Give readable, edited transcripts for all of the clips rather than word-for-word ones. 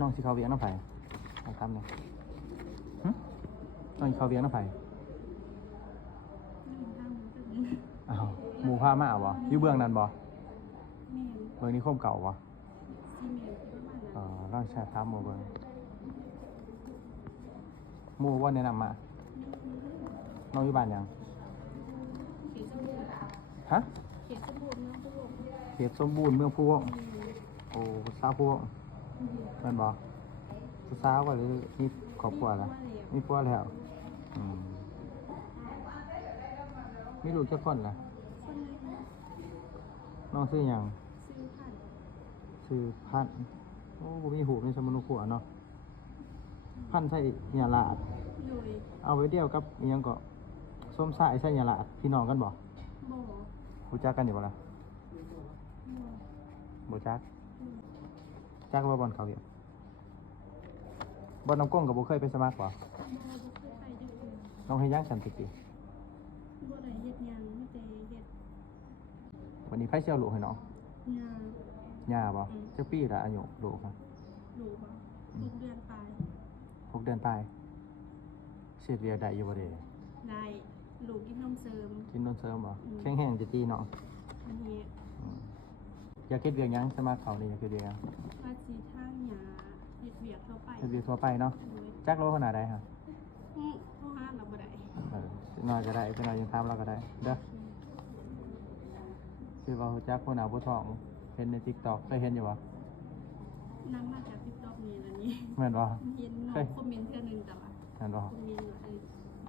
น้องสิเขาเวียงน้องไผ่เอาคำเลยน้องสิเขาเวียงน้องไผ่อ้าวหมู่ผ้ามาบ่อยู่เบื้องนั้นบ่เบื้องนี้โคมเก่าบ่ลองแชร์ถามหมู่เบื้องหมู่ว่าแนะนำมาน้องอยู่บ้านยังฮะเขตสมบูรณ์เมืองพวงโอ้สาวพวงแม่นบ่สาวก็หรือมีครอบครัวแล้วมีผัวแล้วมีลูกจักคนล่ะน้องชื่อหยังชื่อพันโอ้บ่มีหูในสมนุครัวเนาะพันใช่ยาลาดเอาไว้เดียวกับอิหยังก็ส้มสายใช่ยาลาดพี่น้องกันบ่รู้จักกันอยู่บ่ล่ะบ่จักว่าบอลเขาเวียงบอลน้ำก้งกับบ่เคยไปสมัครบ่น้องให้ย่างสันติบ่ได้เฮ็ดหยังมีแต่เฮ็ดวันนี้ไผเชี่ยวลูกให้น้องย่าบ่จักปีละอายุลูกครับลูกบ่6 เดือนปลาย6 เดือนปลายเสียเวียได้อยู่บ่เด้ได้ลูกกินนมเสริมบ่แข็งแรงจะตีน้องอันนี้อยากเฮ็ดเวียงหยังสมัครเขานี่อยากเฮ็ดเวียงว่าสิทางหญ้าเฮ็ดเวียกทั่วไปเฮ็ดเวียงทั่วไปเนาะจักโลขนาดใดครับโทรหาเราบ่ได้น้อยก็ได้เป็นน้อยยังถามเราก็ได้เด้อสิว่ารู้จักผู้หน้าผู้ท้องเห็นใน TikTok เคยเห็นอยู่บ่นำมาจาก TikTok นี่ล่ะนี่แม่นบ่เห็นน้องคอมเมนต์เทื่อนึงแต่ว่าแม่นบ่คอมเมนต์ว่า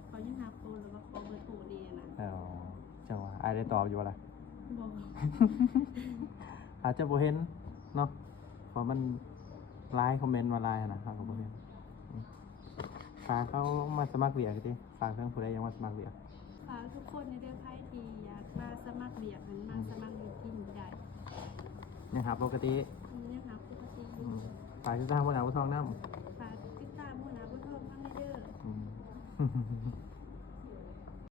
เขายังหาโปรแล้วว่าขอเบอร์โทรดีนะจังว่าอายได้ตอบอยู่บ่ล่ะบ่ อาจจะบ่เห็นเนาะเพราะมันไลน์คอมเมนต์มาไลน์นะครับก็บ่เห็นฝากเขามาสมัครเวียกดิฝากเพิ่นผู้ใดยังมาสมัครเวียกฝากทุกคนในเด้อไผที่อยากมาสมัครเวียกหันมาสมัครอยู่ที่นี่ได้เนี่ยครับปกติเนี่ยครับปกติฝากติดตามผู้หน้าผู้ท้องนำฝากติดตามผู้หน้าผู้ท้องนำเด้อ